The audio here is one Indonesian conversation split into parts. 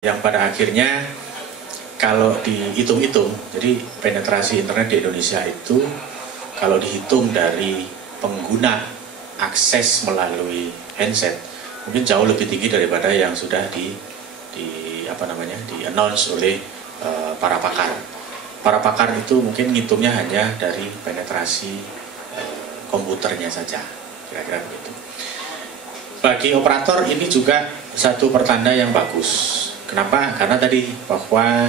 yang pada akhirnya kalau dihitung-hitung, jadi penetrasi internet di Indonesia itu kalau dihitung dari pengguna akses melalui handset mungkin jauh lebih tinggi daripada yang sudah di announce oleh para pakar. Para pakar itu mungkin ngitungnya hanya dari penetrasi komputernya saja, kira-kira begitu. Bagi operator ini juga satu pertanda yang bagus. Kenapa? Karena tadi bahwa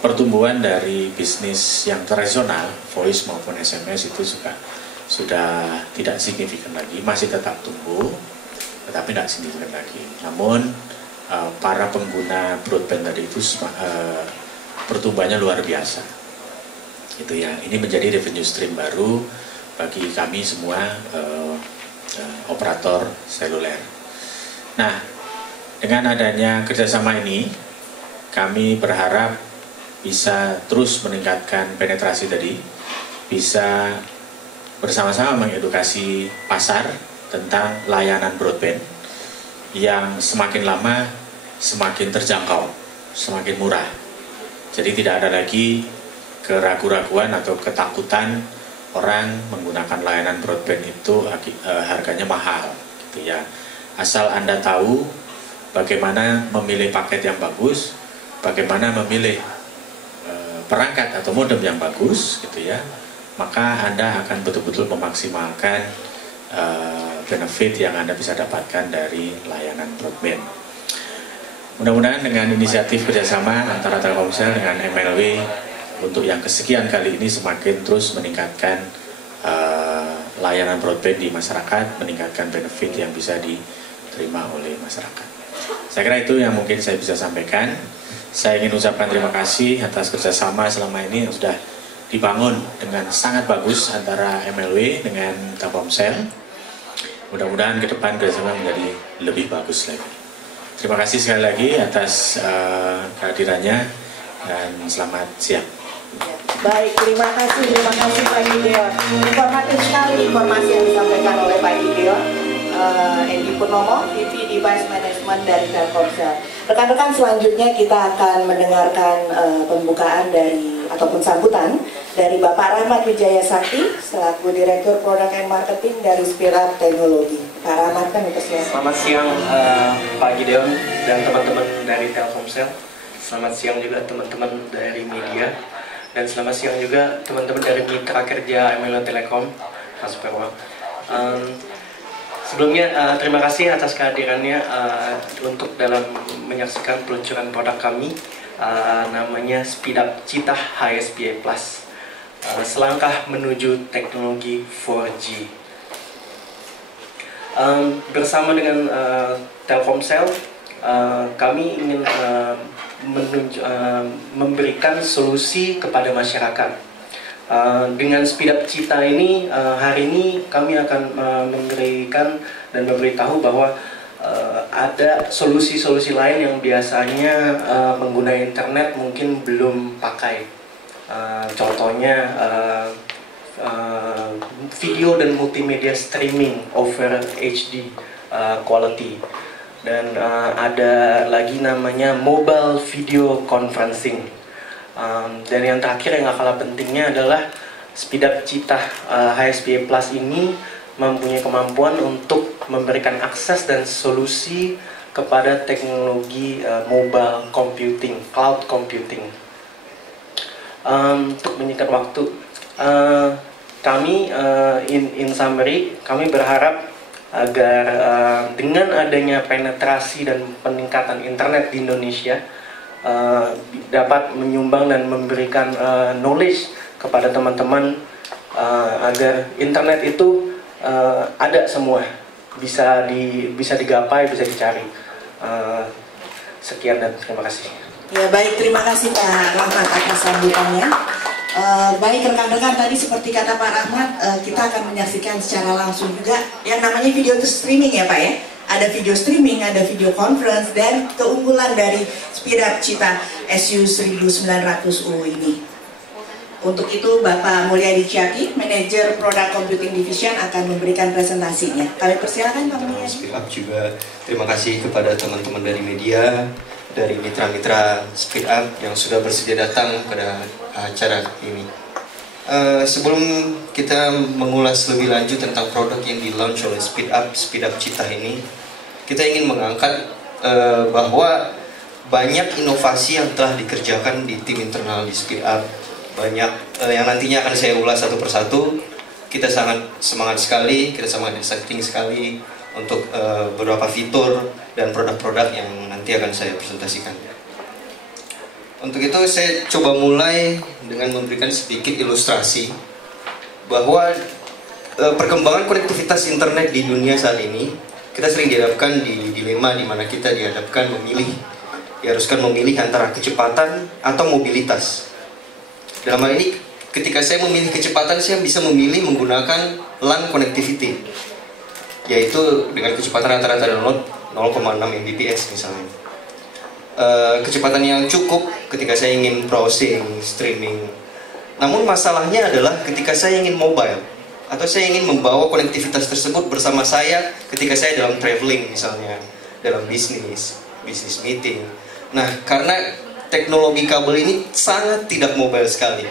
pertumbuhan dari bisnis yang tradisional, voice maupun SMS itu juga sudah tidak signifikan lagi, masih tetap tumbuh, tetapi tidak signifikan lagi. Namun para pengguna broadband tadi itu pertumbuhannya luar biasa. Itu ya, ini menjadi revenue stream baru bagi kami semua operator seluler. Nah, dengan adanya kerjasama ini, kami berharap bisa terus meningkatkan penetrasi tadi, bisa bersama-sama mengedukasi pasar tentang layanan broadband yang semakin lama semakin terjangkau, semakin murah. Jadi tidak ada lagi keraguan-raguan atau ketakutan orang menggunakan layanan broadband itu harganya mahal, gitu ya. Asal Anda tahu bagaimana memilih paket yang bagus, bagaimana memilih perangkat atau modem yang bagus, gitu ya, maka Anda akan betul-betul memaksimalkan benefit yang Anda bisa dapatkan dari layanan broadband. Mudah-mudahan dengan inisiatif kerjasama antara Telkomsel dengan MLW untuk yang kesekian kali ini semakin terus meningkatkan layanan broadband di masyarakat, meningkatkan benefit yang bisa diterima oleh masyarakat. Saya kira itu yang mungkin saya bisa sampaikan. Saya ingin ucapkan terima kasih atas kerjasama selama ini yang sudah dibangun dengan sangat bagus antara MLW dengan Telkomsel. Mudah-mudahan ke depan kerjasama menjadi lebih bagus lagi. Terima kasih sekali lagi atas kehadirannya dan selamat siang. Baik, terima kasih Pak Gideon. Informatif sekali informasi yang disampaikan oleh Pak Gideon. Edi Purnomo, VP Device Management dari Telkomsel. Rekan-rekan, selanjutnya kita akan mendengarkan pembukaan dari ataupun sambutan dari Bapak Rahmat Wijaya Sakti selaku Direktur Produk and Marketing dari Speedup Teknologi. Pak Rahmat, kan dipersilakan. Selamat siang Pak Gideon dan teman-teman dari Telkomsel. Selamat siang juga teman-teman dari media. Dan selamat siang juga teman-teman dari mitra kerja MLW Telekom, Mas Perwa. Sebelumnya terima kasih atas kehadirannya untuk dalam menyaksikan peluncuran produk kami namanya Speedup Cheetah HSPA Plus, selangkah menuju teknologi 4G. Bersama dengan Telkomsel, kami ingin memberikan solusi kepada masyarakat. Dengan Speedup Cheetah ini, hari ini kami akan memberikan dan memberitahu bahwa ada solusi-solusi lain yang biasanya pengguna internet mungkin belum pakai. Contohnya video dan multimedia streaming over HD quality. Dan ada lagi namanya mobile video conferencing. Dan yang terakhir yang gak kalah pentingnya adalah Speedup Cheetah HSPA Plus ini mempunyai kemampuan untuk memberikan akses dan solusi kepada teknologi mobile computing, cloud computing. Untuk menyingkat waktu, kami in summary, kami berharap agar dengan adanya penetrasi dan peningkatan internet di Indonesia dapat menyumbang dan memberikan knowledge kepada teman-teman agar internet itu ada semua, bisa digapai, bisa dicari. Sekian dan terima kasih. Ya, baik, terima kasih Pak Rahmat atas sambutannya. Baik rekan-rekan, tadi seperti kata Pak Rahmat, kita akan menyaksikan secara langsung juga yang namanya video streaming ya Pak ya. Ada video streaming, ada video conference, dan keunggulan dari Speedup Cheetah SU1900U ini. Untuk itu Bapak Mulyadi Ciaki, Manajer Product Computing Division akan memberikan presentasinya. Kami persilakan Pak Mulyadi. Speed Up juga terima kasih kepada teman-teman dari media, dari mitra-mitra Speed Up yang sudah bersedia datang pada acara ini. Sebelum kita mengulas lebih lanjut tentang produk yang di-launch oleh Speed Up Citah ini, kita ingin mengangkat bahwa banyak inovasi yang telah dikerjakan di tim internal di Speed Up. Banyak yang nantinya akan saya ulas satu persatu. Kita sangat semangat sekali, kita sangat exciting sekali untuk beberapa fitur dan produk-produk yang nanti akan saya presentasikan. Untuk itu saya coba mulai dengan memberikan sedikit ilustrasi bahwa perkembangan konektivitas internet di dunia saat ini, kita sering dihadapkan di dilema di mana kita diharuskan memilih antara kecepatan atau mobilitas. Dalam hal ini, ketika saya memilih kecepatan, saya bisa memilih menggunakan LAN connectivity, yaitu dengan kecepatan rata-rata download 0,6 Mbps misalnya. Kecepatan yang cukup ketika saya ingin browsing, streaming. Namun masalahnya adalah ketika saya ingin mobile, atau saya ingin membawa konektivitas tersebut bersama saya ketika saya dalam traveling misalnya, dalam bisnis meeting. Nah, karena teknologi kabel ini sangat tidak mobile sekali.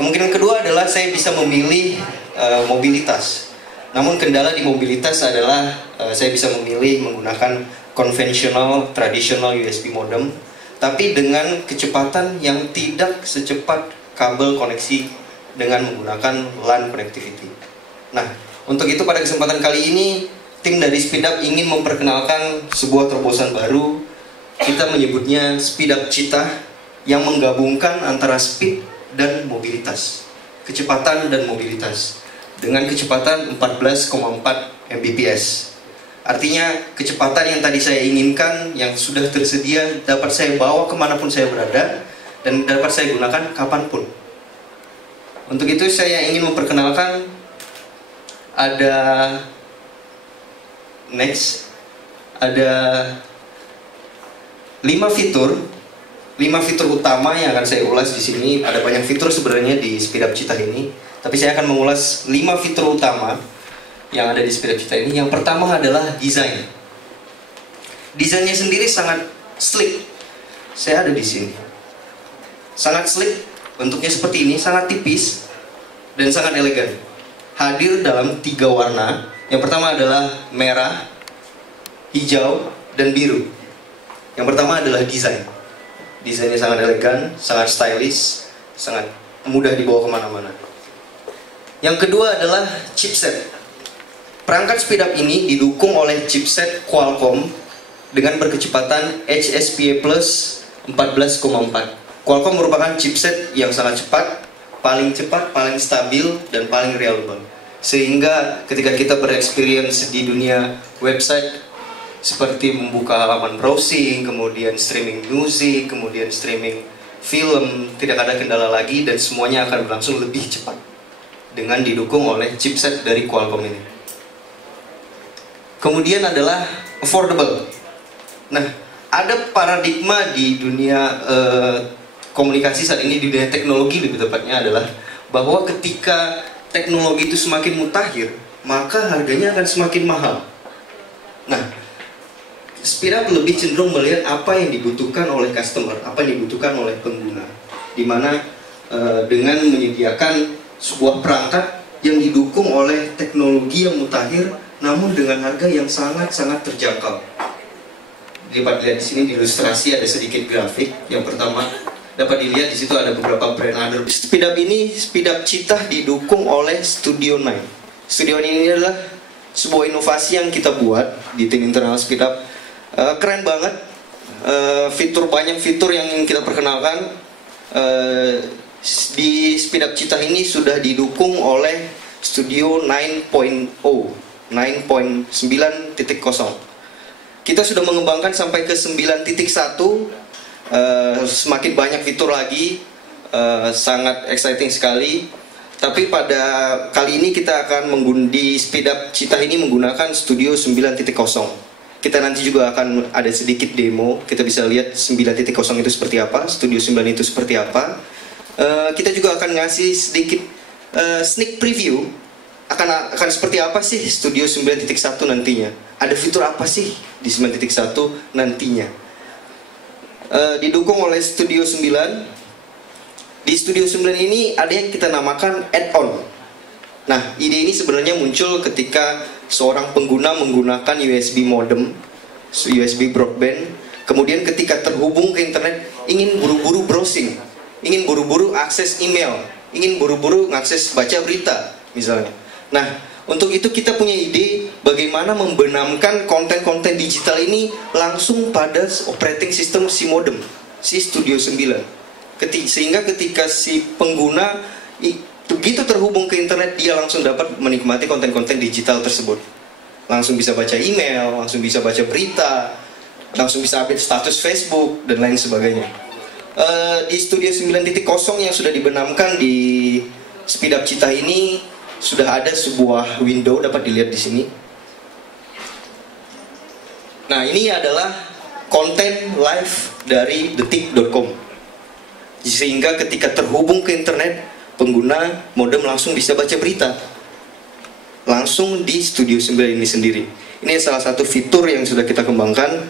Kemungkinan kedua adalah saya bisa memilih mobilitas. Namun kendala di mobilitas adalah saya bisa memilih menggunakan konvensional, tradisional USB modem, tapi dengan kecepatan yang tidak secepat kabel koneksi dengan menggunakan LAN connectivity. Nah, untuk itu pada kesempatan kali ini, tim dari Speed Up ingin memperkenalkan sebuah terobosan baru. Kita menyebutnya Speed Up Citah, yang menggabungkan antara speed dan mobilitas, kecepatan dan mobilitas, dengan kecepatan 14,4 Mbps. Artinya kecepatan yang tadi saya inginkan, yang sudah tersedia, dapat saya bawa kemanapun saya berada dan dapat saya gunakan kapanpun. Untuk itu saya ingin memperkenalkan ada lima fitur utama yang akan saya ulas di sini. Ada banyak fitur sebenarnya di Speed Up Citah ini, tapi saya akan mengulas 5 fitur utama yang ada di Speed Up Citah ini. Yang pertama adalah desain. Desainnya sendiri sangat sleek. Saya ada di sini. Sangat sleek, bentuknya seperti ini, sangat tipis dan sangat elegan. Hadir dalam 3 warna. Yang pertama adalah merah, hijau, dan biru. Yang pertama adalah desain. Desainnya sangat elegan, sangat stylish, sangat mudah dibawa kemana-mana. Yang kedua adalah chipset. Perangkat Speed Up ini didukung oleh chipset Qualcomm dengan berkecepatan HSPA Plus 14,4. Qualcomm merupakan chipset yang sangat cepat, paling stabil, dan paling reliable. Sehingga ketika kita berexperience di dunia website, seperti membuka halaman browsing, kemudian streaming musik, kemudian streaming film, tidak ada kendala lagi dan semuanya akan berlangsung lebih cepat dengan didukung oleh chipset dari Qualcomm ini. Kemudian adalah affordable. Nah, ada paradigma di dunia komunikasi saat ini, di dunia teknologi lebih tepatnya, adalah bahwa ketika teknologi itu semakin mutakhir, maka harganya akan semakin mahal. Nah, Speed Up lebih cenderung melihat apa yang dibutuhkan oleh customer, apa yang dibutuhkan oleh pengguna, dimana dengan menyediakan sebuah perangkat yang didukung oleh teknologi yang mutakhir, namun dengan harga yang sangat-sangat terjangkau. Dapat dilihat di sini di ilustrasi ada sedikit grafik. Yang pertama dapat dilihat di situ ada beberapa brand under. Speed Up ini, Speed Up Citah, didukung oleh Studio 9. Studio 9 ini adalah sebuah inovasi yang kita buat di tim internal Speed Up. Keren banget, banyak fitur yang ingin kita perkenalkan. Di Speed Up Citah ini sudah didukung oleh Studio 9.0, 9.0. Kita sudah mengembangkan sampai ke 9.1, semakin banyak fitur lagi, sangat exciting sekali. Tapi pada kali ini kita akan di Speed Up Citah ini menggunakan Studio 9.0. Kita nanti juga akan ada sedikit demo, kita bisa lihat 9.0 itu seperti apa, Studio 9 itu seperti apa. kita juga akan ngasih sedikit sneak preview akan seperti apa sih Studio 9.1 nantinya. Ada fitur apa sih di 9.1 nantinya. Didukung oleh Studio 9. Di Studio 9 ini ada yang kita namakan add-on. Nah, ide ini sebenarnya muncul ketika seorang pengguna menggunakan USB modem, USB broadband. Kemudian ketika terhubung ke internet, ingin buru-buru browsing, ingin buru-buru akses email, ingin buru-buru akses baca berita, misalnya. Nah, untuk itu kita punya ide bagaimana membenamkan konten-konten digital ini langsung pada operating system si modem, si Studio 9. Sehingga ketika si pengguna begitu terhubung ke internet, dia langsung dapat menikmati konten-konten digital tersebut. Langsung bisa baca email, langsung bisa baca berita, langsung bisa update status Facebook, dan lain sebagainya. Di Studio 9.0 yang sudah dibenamkan di SpeedUp Cita ini, sudah ada sebuah window dapat dilihat di sini. Nah, ini adalah konten live dari detik.com. Sehingga ketika terhubung ke internet, pengguna modem langsung bisa baca berita langsung di Studio 9 ini sendiri. Ini salah satu fitur yang sudah kita kembangkan.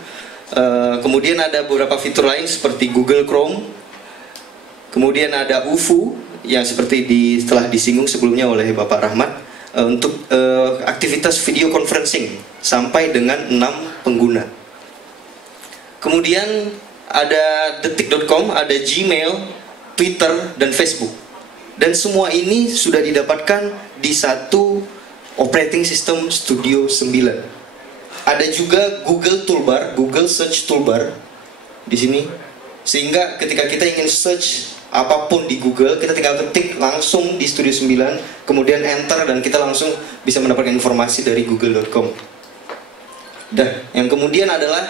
Kemudian ada beberapa fitur lain seperti Google Chrome. Kemudian ada UFO yang seperti telah disinggung sebelumnya oleh Bapak Rahmat, untuk aktivitas video conferencing sampai dengan 6 pengguna. Kemudian ada detik.com, ada Gmail, Twitter, dan Facebook. Dan semua ini sudah didapatkan di satu operating system Studio 9. Ada juga Google Toolbar, Google Search Toolbar di sini. Sehingga ketika kita ingin search apapun di Google, kita tinggal ketik langsung di Studio 9, kemudian enter, dan kita langsung bisa mendapatkan informasi dari google.com. Dan yang kemudian adalah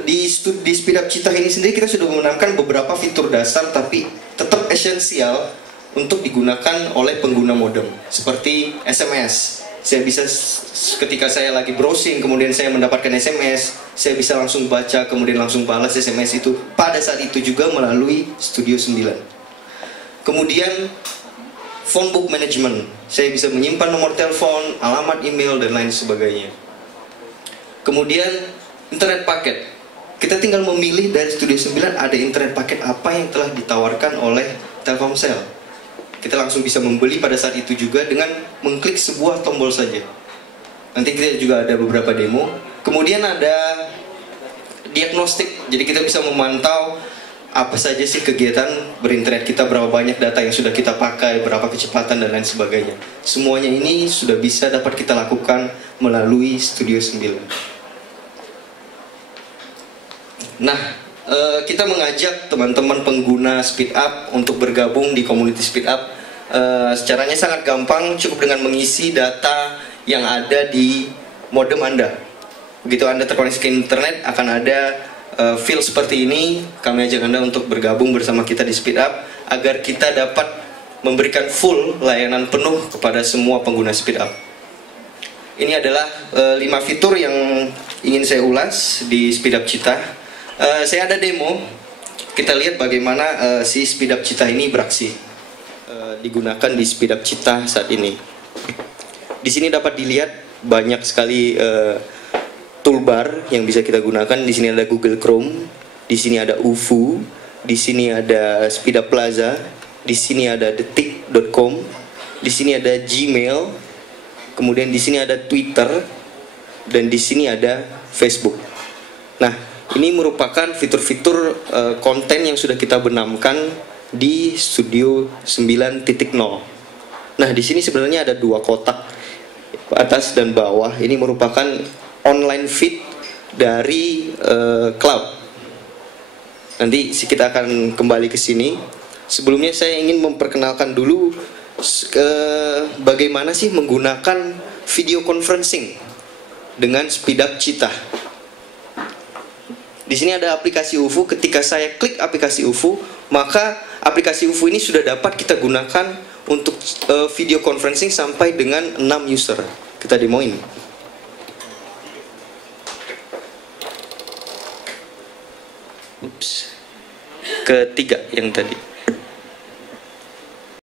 di SpeedUp Cita ini sendiri kita sudah menggunakan beberapa fitur dasar tapi tetap esensial untuk digunakan oleh pengguna modem, seperti SMS. Saya bisa ketika saya lagi browsing, kemudian saya mendapatkan SMS, saya bisa langsung baca, kemudian langsung balas SMS itu pada saat itu juga melalui Studio 9. Kemudian phone book management, saya bisa menyimpan nomor telepon, alamat email, dan lain sebagainya. Kemudian internet paket, kita tinggal memilih dari Studio 9 ada internet paket apa yang telah ditawarkan oleh Telkomsel. Kita langsung bisa membeli pada saat itu juga dengan mengklik sebuah tombol saja. Nanti kita juga ada beberapa demo. Kemudian ada diagnostik, jadi kita bisa memantau apa saja sih kegiatan berinternet kita, berapa banyak data yang sudah kita pakai, berapa kecepatan, dan lain sebagainya. Semuanya ini sudah bisa dapat kita lakukan melalui Studio 9. Nah, kita mengajak teman-teman pengguna SpeedUp untuk bergabung di community SpeedUp. Caranya sangat gampang, cukup dengan mengisi data yang ada di modem Anda. Begitu Anda terkoneksi ke internet, akan ada field seperti ini. Kami ajak Anda untuk bergabung bersama kita di SpeedUp agar kita dapat memberikan full layanan penuh kepada semua pengguna SpeedUp. Ini adalah 5 fitur yang ingin saya ulas di SpeedUp Cita. Saya ada demo, kita lihat bagaimana si SpeedUp Cita ini beraksi, digunakan di SpeedUp Cita saat ini. Di sini dapat dilihat banyak sekali toolbar yang bisa kita gunakan. Di sini ada Google Chrome, di sini ada UFO, di sini ada SpeedUp Plaza, di sini ada detik.com, di sini ada Gmail, kemudian di sini ada Twitter, dan di sini ada Facebook. Nah, ini merupakan fitur-fitur konten yang sudah kita benamkan di Studio 9.0. Nah, di sini sebenarnya ada 2 kotak, atas dan bawah. Ini merupakan online feed dari cloud. Nanti kita akan kembali ke sini. Sebelumnya saya ingin memperkenalkan dulu bagaimana sih menggunakan video conferencing dengan SpeedUp Cita. Di sini ada aplikasi UFO. Ketika saya klik aplikasi UFO, maka aplikasi UFO ini sudah dapat kita gunakan untuk video conferencing sampai dengan 6 user. Kita demoin. Oops. ketiga yang tadi.